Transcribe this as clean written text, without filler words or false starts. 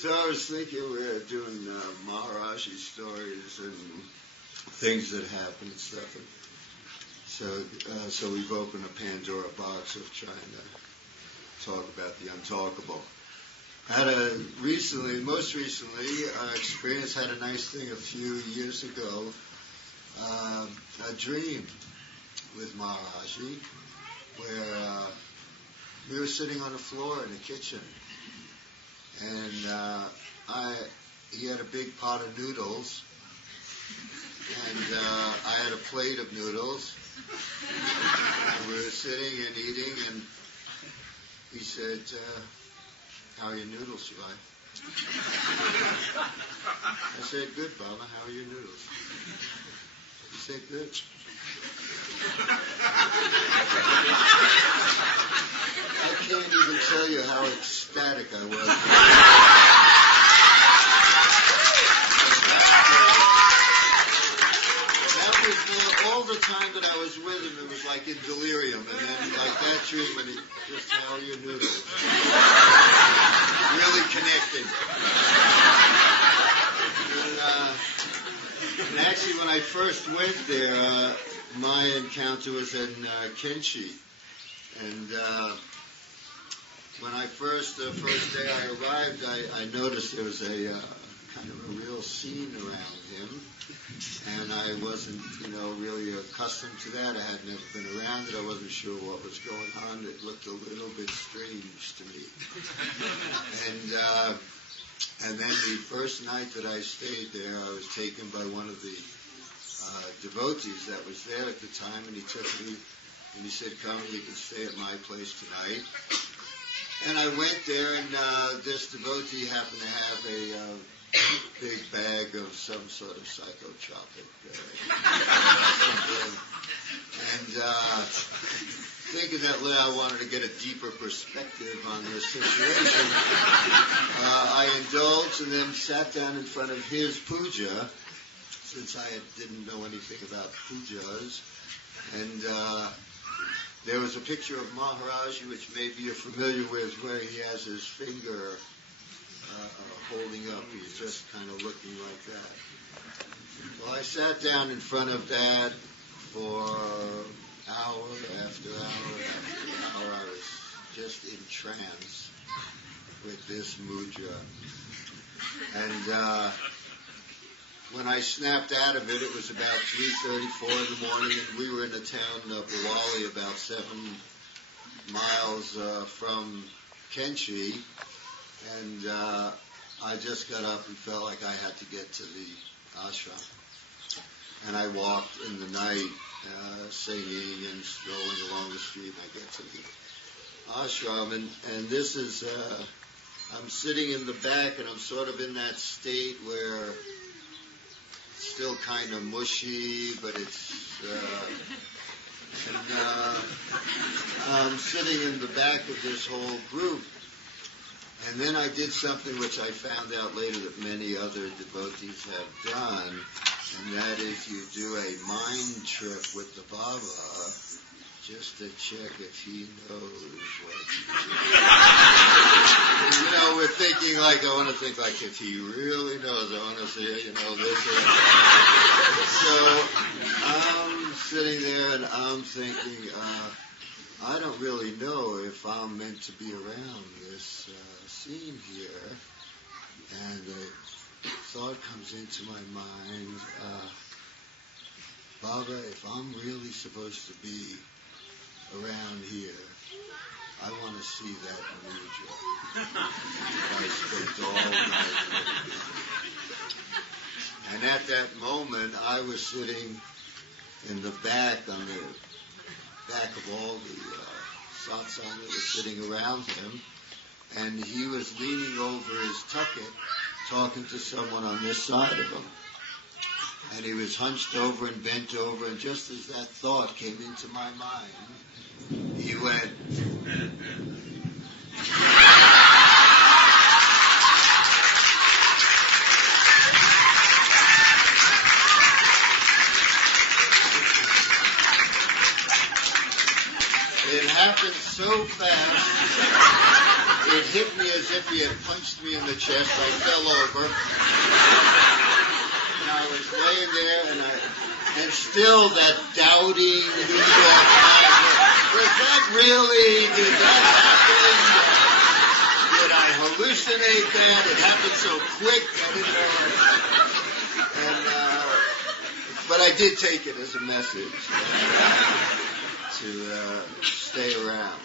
So I was thinking we were doing Maharaj-ji stories and things that happen and stuff. And so we've opened a Pandora box of trying to talk about the untalkable. Most recently, our experience had a nice thing a few years ago, a dream with Maharaj-ji, where we were sitting on the floor in the kitchen, and he had a big pot of noodles, and I had a plate of noodles, and we were sitting and eating, and he said, "How are your noodles, Eli?" I said, "Good, Baba. How are your noodles?" He said, "Good." I can't even tell you how ecstatic I was. That was all the time that I was with him. It was like in delirium, and then like that dream, and he just, "How are your noodles?" Really connecting. And actually, when I first went there, my encounter was in Kainchi, and when I the first day I arrived, I noticed there was a kind of a real scene around him, and I wasn't, really accustomed to that. I had never been around it. I wasn't sure what was going on. It looked a little bit strange to me. And then the first night that I stayed there, I was taken by one of the devotees that was there at the time, and he took me and he said, "Come, you can stay at my place tonight." And I went there, and this devotee happened to have a big bag of some sort of psychotropic and thinking that I wanted to get a deeper perspective on this situation, I indulged and then sat down in front of his puja, since I didn't know anything about pujas, and there was a picture of Maharaj-ji, which maybe you're familiar with, where he has his finger holding up. He's just kind of looking like that. Well, I sat down in front of that for hour after hour after hour. I was just in trance with this mudra. And when I snapped out of it, it was about 3:34 in the morning, and we were in the town of Bawali, about 7 miles from Kainchi, and I just got up and felt like I had to get to the ashram. And I walked in the night, singing and strolling along the street, and I get to the ashram, and this is, I'm sitting in the back, and I'm sort of in that state where it's still kind of mushy, but it's, I'm sitting in the back of this whole group. And then I did something which I found out later that many other devotees have done, and that is you do a mind trip with the Baba just to check if he knows what he's doing. We're thinking like, I want to think like if he really knows, I want to say, this or that. So I'm sitting there and I'm thinking, I don't really know if I'm meant to be around this scene here, and a thought comes into my mind, Baba, if I'm really supposed to be around here, I want to see that mudra. I spent all night looking. And at that moment, I was sitting in the back, on the back of all the satsang that was sitting around him, and he was leaning over his tucket, talking to someone on this side of him. And he was hunched over and bent over, and just as that thought came into my mind, he went. It happened so fast, it hit me as if he had punched me in the chest. I fell over. And I was laying there, and still that doubting New York mind. Was that really? Did that happen? Did I hallucinate that? It happened so quick. I didn't know. But I did take it as a message to stay around.